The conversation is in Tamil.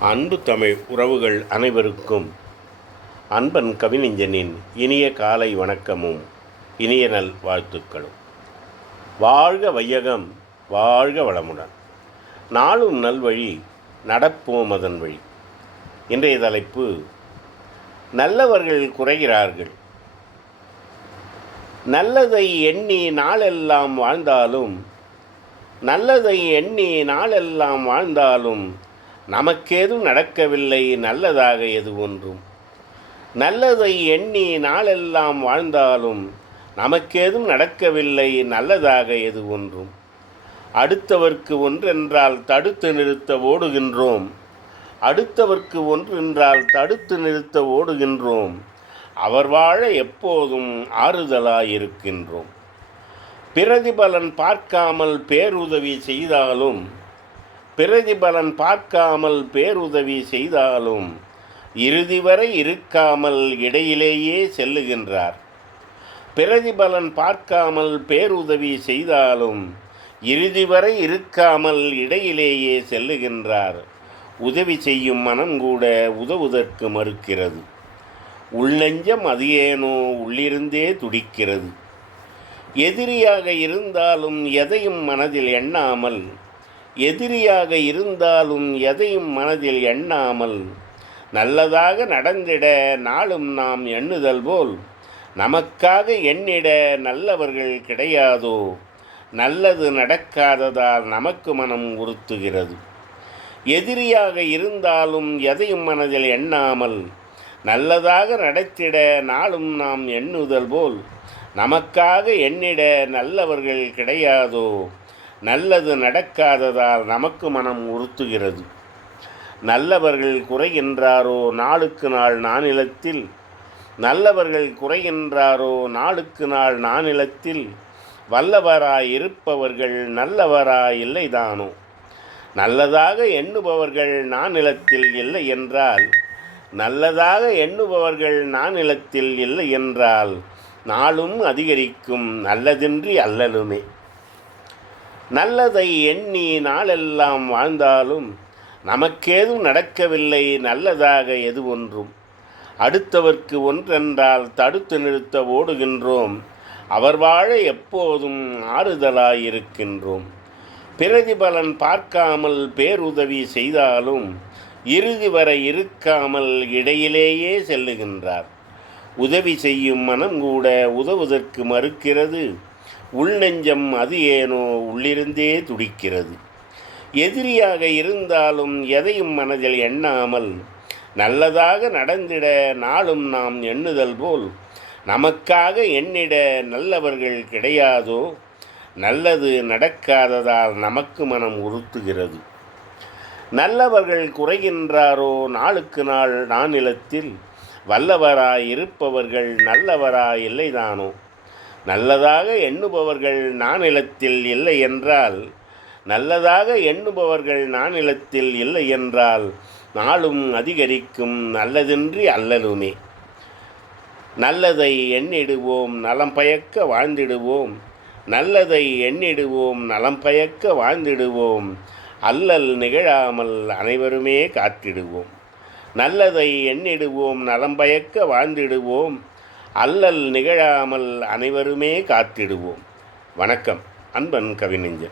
அன்பு தமிழ் உறவுகள் அனைவருக்கும் அன்பன் கவிஞனின் இனிய காலை வணக்கமும் இனிய நல் வாழ்த்துக்களும். வாழ்க வையகம் வாழ்க வளமுடன். நாளும் நல்வழி நடப்போம் அதன் வழி. இன்றைய தலைப்பு நல்லவர்கள் குறைகிறார்கள். நல்லதை எண்ணி நாளெல்லாம் வாழ்ந்தாலும் நல்லதை எண்ணி நாளெல்லாம் வாழ்ந்தாலும் நமக்கேதும் நடக்கவில்லை நல்லதாக எது ஒன்றும்? நல்லதை எண்ணி நாளெல்லாம் வாழ்ந்தாலும் நமக்கேதும் நடக்கவில்லை நல்லதாக எது ஒன்றும்? அடுத்தவர்க்கு ஒன்றென்றால் தடுத்து நிறுத்த ஓடுகின்றோம். அடுத்தவர்க்கு ஒன்றென்றால் தடுத்து நிறுத்த ஓடுகின்றோம். அவர் வாழ எப்போதும் ஆறுதலாயிருக்கின்றோம். பிரதிபலன் பார்க்காமல் பேருதவி செய்தாலும் பிரதிபலன் பார்க்காமல் பேருதவி செய்தாலும் இறுதி வரை இருக்காமல் இடையிலேயே செல்லுகின்றார். பிரதிபலன் பார்க்காமல் பேருதவி செய்தாலும் இறுதி வரை இருக்காமல் இடையிலேயே செல்லுகின்றார். உதவி செய்யும் மனம் கூட உதவுதற்கு மறுக்கிறது. உள்நெஞ்சம் அது ஏனோ உள்ளிருந்தே துடிக்கிறது. எதிரியாக இருந்தாலும் எதையும் மனதில் எண்ணாமல் எதிரியாக இருந்தாலும் எதையும் மனதில் எண்ணாமல் நல்லதாக நடந்திட நாளும் நாம் எண்ணுதல் போல் நமக்காக எண்ணிட நல்லவர்கள் கிடையாதோ? நல்லது நடக்காததால் நமக்கு மனம் உறுத்துகிறது. எதிரியாக இருந்தாலும் எதையும் மனதில் எண்ணாமல் நல்லதாக நடத்திட நாளும் நாம் எண்ணுதல் போல் நமக்காக எண்ணிட நல்லவர்கள் கிடையாதோ? நல்லது நடக்காததால் நமக்கு மனம் உறுத்துகிறது. நல்லவர்கள் குறைகின்றாரோ நாளுக்கு நாள் நானிலத்தில்? நல்லவர்கள் குறைகின்றாரோ நாளுக்கு நாள் நானிலத்தில்? வல்லவராய் இருப்பவர்கள் நல்லவராய் இல்லைதானோ நல்லதாக எண்ணுபவர்கள் நானிலத்தில் இல்லை என்றால் நல்லதாக எண்ணுபவர்கள் நானிலத்தில் இல்லை என்றால் நாளும் அதிகரிக்கும் நல்லதின்றி அல்லலுமே. நல்லதை எண்ணி நாளெல்லாம் வாழ்ந்தாலும் நமக்கேதும் நடக்கவில்லை நல்லதாக எது ஒன்றும்? அடுத்தவர்க்கு ஒன்றென்றால் தடுத்து நிறுத்த ஓடுகின்றோம். அவர் வாழ எப்போதும் ஆறுதலாயிருக்கின்றோம். பிரதிபலன் பார்க்காமல் பேருதவி செய்தாலும் இறுதி வரை இருக்காமல் இடையிலேயே செல்லுகின்றார். உதவி செய்யும் மனம் கூட உதவுவதற்கு மறுக்கிறது. உள்நெஞ்சம் அது ஏனோ உள்ளிருந்தே துடிக்கிறது. எதிரியாக இருந்தாலும் எதையும் மனதில் எண்ணாமல் நல்லதாக நடந்திட நாளும் நாம் எண்ணுதல் போல் நமக்காக எண்ணிட நல்லவர்கள் கிடையாதோ நல்லது நடக்காததால் நமக்கு மனம் உறுத்துகிறது. நல்லவர்கள் குறைகின்றாரோ நாளுக்கு நாள் நானிலத்தில் வல்லவராய் இருப்பவர்கள் நல்லவராய் இல்லைதானோ? நல்லதாக எண்ணுபவர்கள் நானிலத்தில் இல்லை என்றால் நல்லதாக எண்ணுபவர்கள் நானிலத்தில் இல்லை என்றால் நாளும் அதிகரிக்கும் நல்லதின்றி அல்லலுமே. நல்லதை எண்ணிடுவோம் நலம் பயக்க வாழ்ந்திடுவோம். நல்லதை எண்ணிடுவோம் நலம் பயக்க வாழ்ந்திடுவோம். அல்லல் நிகழாமல் அனைவருமே காத்திடுவோம். நல்லதை எண்ணிடுவோம் நலம் பயக்க வாழ்ந்திடுவோம். அல்லல் நிகழாமல் அனைவருமே காத்திடுவோம். வணக்கம். அன்பன் கவிஞன்